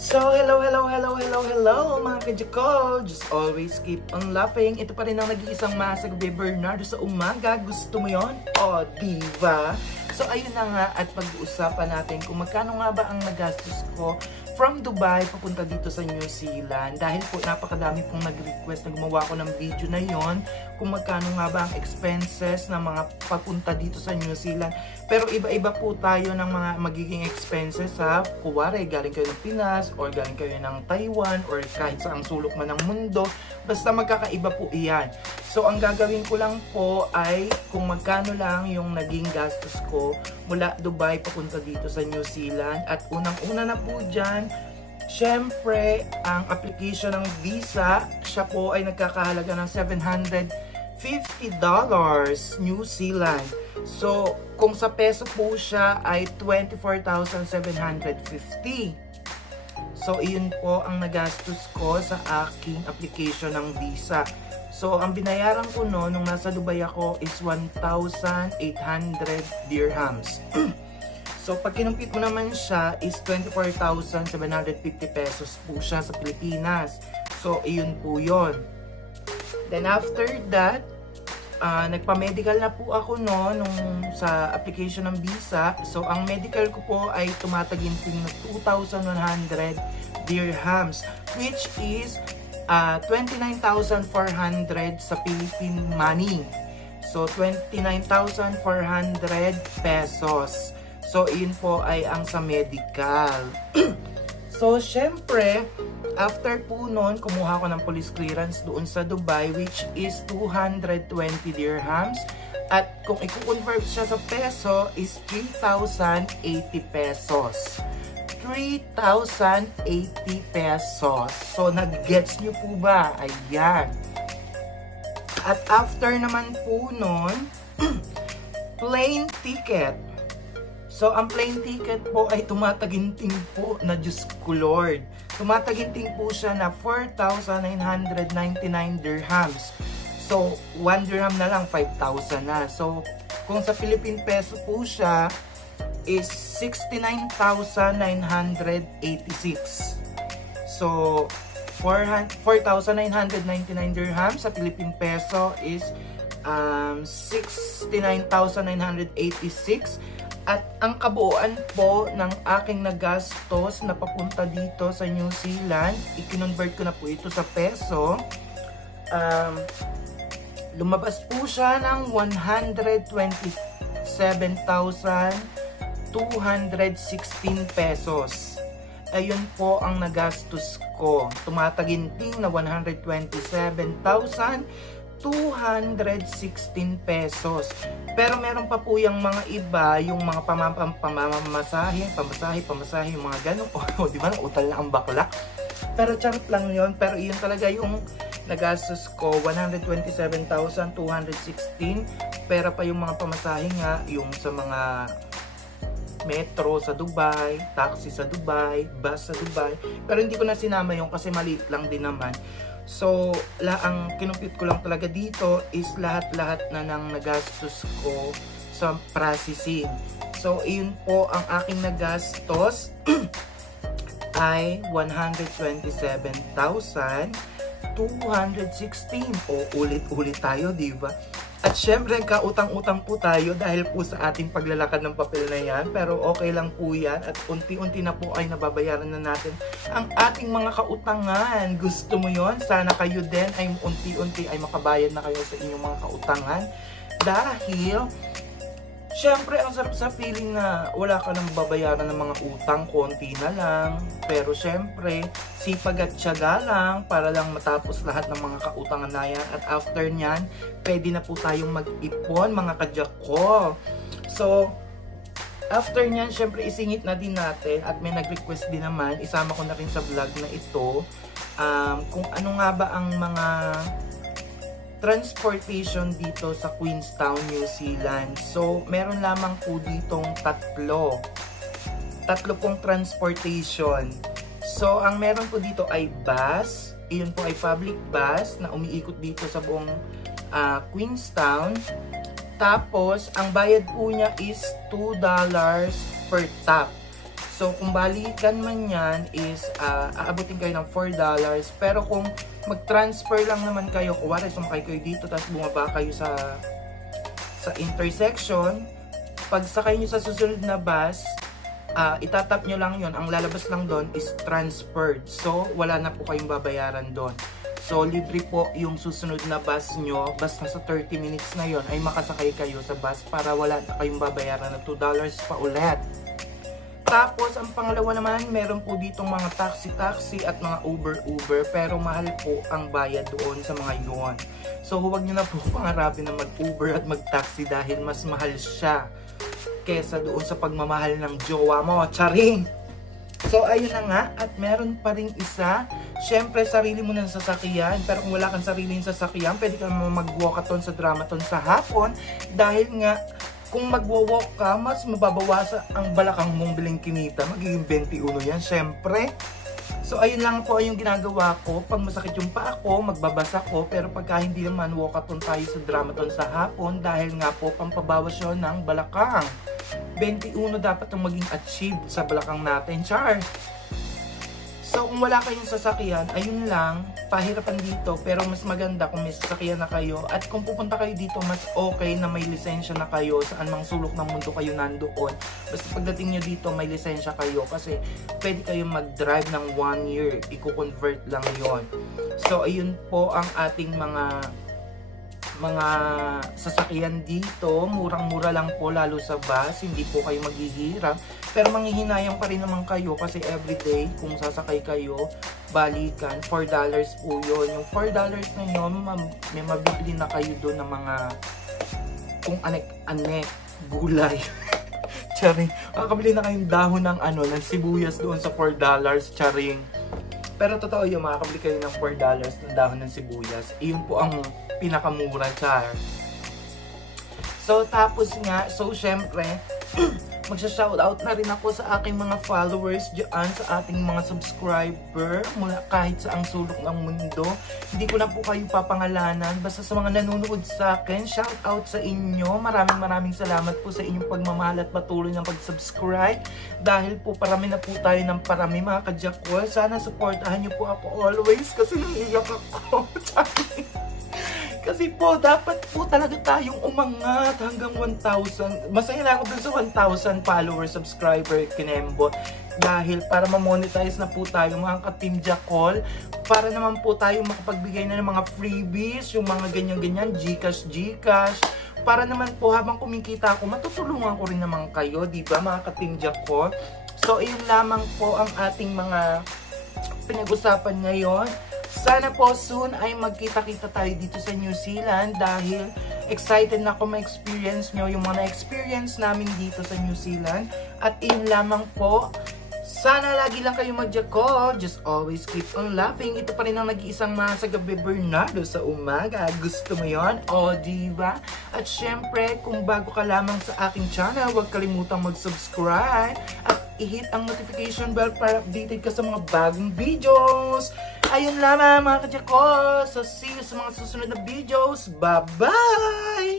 So, hello mga kadya ko. Just always keep on laughing. Ito pa rin ang nag-iisang masag Bernardo sa umaga. Gusto mo yon? O, diba? So, ayun na nga at pag-uusapan natin kung magkano nga ba ang nagastos ko from Dubai papunta dito sa New Zealand. Dahil po napakadami pong nag-request na gumawa ko ng video na yon kung magkano nga ba ang expenses ng mga papunta dito sa New Zealand. Pero iba-iba po tayo ng mga magiging expenses ha. Kuwari, galing kayo ng Pinas or galing kayo ng Taiwan or kahit saang sulok man ng mundo. Basta magkakaiba po iyan. So, ang gagawin ko lang po ay kung magkano lang yung naging gastos ko mula Dubai papunta dito sa New Zealand. At unang-una na po dyan, syempre, ang application ng visa, siya po ay nagkakahalaga ng $750 New Zealand. So, kung sa peso po siya ay 24,750. So, iyon po ang nagastos ko sa aking application ng visa. So, ang binayaran ko nung nasa Dubai ako is 1,800 dirhams. So, pag kinumpit mo naman siya is 24,750 pesos po siya sa Pilipinas. So, iyon po yun. Then, after that, nagpa-medical na po ako nung sa application ng visa. So, ang medical ko po ay tumataginting na 2,100 dirhams, which is 29,400 sa Philippine money. So, 29,400 pesos. So, yun po ay ang sa medical. So, syempre, after po nun, kumuha ko ng police clearance doon sa Dubai, which is 220 dirhams. At kung i-convert siya sa peso, is 3,080 pesos. 3,080 pesos. So, nag-gets nyo po ba? Ayan. At after naman po nun, plane ticket. So, ang plane ticket po ay tumataginting po na Diyos ko Lord. Tumataginting po siya na 4,999 dirhams. So, 1 dirham na lang, 5,000 na. So, kung sa Philippine peso po siya, is 69,986. So, 4,999 dirhams sa Philippine peso is 69,986. At ang kabuuan po ng aking nagastos na papunta dito sa New Zealand, i-convert ko na po ito sa peso. Lumabas po siya ng 127,216 pesos. Ayun po ang nagastos ko. Tumataginting na 127,216 pesos. Pero meron pa po yung mga iba, yung mga pamamasahe, yung mga ganun. O, di ba? Utal na ang bakla. Pero charot lang yun. Pero yun talaga yung nagastos ko, 127,216. Pero pa yung mga pamasahe nga, yung sa mga metro sa Dubai, taxi sa Dubai, bus sa Dubai. Pero hindi ko na sinama yung kasi maliit lang din naman. So, ang kinumpit ko lang talaga dito is lahat-lahat na ng nagastos ko sa processing. So, iyon po ang aking nagastos ay 127,216. O, ulit-ulit tayo, diba? At syempre, kautang-utang po tayo dahil po sa ating paglalakad ng papel na yan. Pero okay lang po yan at unti-unti na po ay nababayaran na natin ang ating mga kautangan. Gusto mo yon? Sana kayo din ay unti-unti ay makabayad na kayo sa inyong mga kautangan. Dahil, syempre, ang sarap sa feeling na wala ka nang babayaran ng mga utang, konti na lang. Pero syempre, sipag at tiyaga lang para lang matapos lahat ng mga kautangan na yan. At after nyan, pwede na po tayong mag-ipon, mga kadyak ko. So, after nyan, syempre isingit na din natin at may nag-request din naman, isama ko na rin sa vlog na ito, kung ano nga ba ang mga transportation dito sa Queenstown, New Zealand. So, meron lamang po ditong tatlo pong transportation. So, ang meron po dito ay bus. Iyon po ay public bus na umiikot dito sa buong Queenstown. Tapos, ang bayad po niya is $2 per tap. So, kung balikan man yan is aabutin kayo ng $4. Pero kung mag-transfer lang naman kayo, kuwari sumakay kayo dito tapos bumaba kayo sa intersection, pag sakay nyo sa susunod na bus, itatap nyo lang yon, ang lalabas lang doon is transferred. So, wala na po kayong babayaran doon. So, libre po yung susunod na bus nyo. Basta sa 30 minutes na yon ay makasakay kayo sa bus para wala na kayong babayaran na $2 pa ulit. Tapos, ang pangalawa naman, meron po ditong mga taxi-taxi at mga Uber-Uber, pero mahal po ang bayad doon sa mga yon. So, huwag nyo na po pangarapin na mag-Uber at mag-taxi dahil mas mahal siya kesa doon sa pagmamahal ng jowa mo. Charing! So, ayun na nga. At meron pa rin isa. Siyempre, sarili mo ng sasakyan. Pero kung wala kang sariling sasakyan, pwede ka mag-walkathon sa Dramathon sa hapon. Dahil nga, kung magwa-walk ka, mas mababawasan ang balakang mong biling kinita. Magiging 21 yan, syempre. So, ayun lang po yung ginagawa ko. Pag masakit yung paa ko, magbabasa ko. Pero pagka hindi naman, walkathon tayo sa Dramathon sa hapon. Dahil nga po, pampabawas yun ng balakang. 21 dapat ang maging achieved sa balakang natin, char. So, kung wala kayong sasakyan, ayun lang, pahirapan dito, pero mas maganda kung may sasakyan na kayo. At kung pupunta kayo dito, mas okay na may lisensya na kayo, saan mang sulok ng mundo kayo nandoon. Basta pagdating nyo dito, may lisensya kayo, kasi pwede kayo mag-drive ng 1 year, i-convert lang yon. So, ayun po ang ating mga sasakyan dito. Murang-mura lang po, lalo sa bus, hindi po kayo maghihirap. Pero manghihinayang pa rin naman kayo kasi everyday kung sasakay kayo, balikan, $4 po yun. Yung $4 na yun, may mabibili na kayo doon ng mga kung anek-anek, gulay. Charing. Makakabili na kayong dahon ng ng sibuyas doon sa $4. Charing. Pero totoo yun, makakabili kayo ng $4 ng dahon ng sibuyas. Iyon po ang pinakamura, char. So, tapos nga, syempre, magsha-shoutout na rin ako sa aking mga followers dyan, sa ating mga subscriber, mula kahit sa ang sulok ng mundo. Hindi ko na po kayo papangalanan. Basta sa mga nanonood sa akin, shoutout sa inyo. Maraming salamat po sa inyong pagmamahal at patuloy ng pag-subscribe. Dahil po parami na po tayo ng parami, mga kajakol. Sana supportahan niyo po ako always kasi naiiyak ako. Kasi po, dapat po talaga tayong umangat hanggang 1,000. Masaya na ako dun sa 1,000 follower, subscriber, kinembot. Dahil para ma-monetize na po tayo, mga ka-Team Jakol. Para naman po tayo makapagbigay na ng mga freebies, yung mga ganyan-ganyan, Gcash. Para naman po habang kumikita ako, matutulungan ko rin naman kayo, di ba mga ka-Team Jakol? So, iyon lamang po ang ating mga pinag-usapan ngayon. Sana po soon ay magkita-kita tayo dito sa New Zealand dahil excited na ako ma-experience nyo yung mga experience namin dito sa New Zealand. At iyon lamang po. Sana lagi lang kayo mag-Jakol. Just always keep on laughing. Ito pa rin ang nag-iisang mga sa gabi, Bernardo sa umaga. Gusto mo yon? O, diba? At syempre, kung bago ka lamang sa aking channel, huwag kalimutang mag-subscribe at i-hit ang notification bell para updated ka sa mga bagong videos. Ayun lamang mga ka-Jakol. So, see you sa mga susunod na videos. Bye-bye!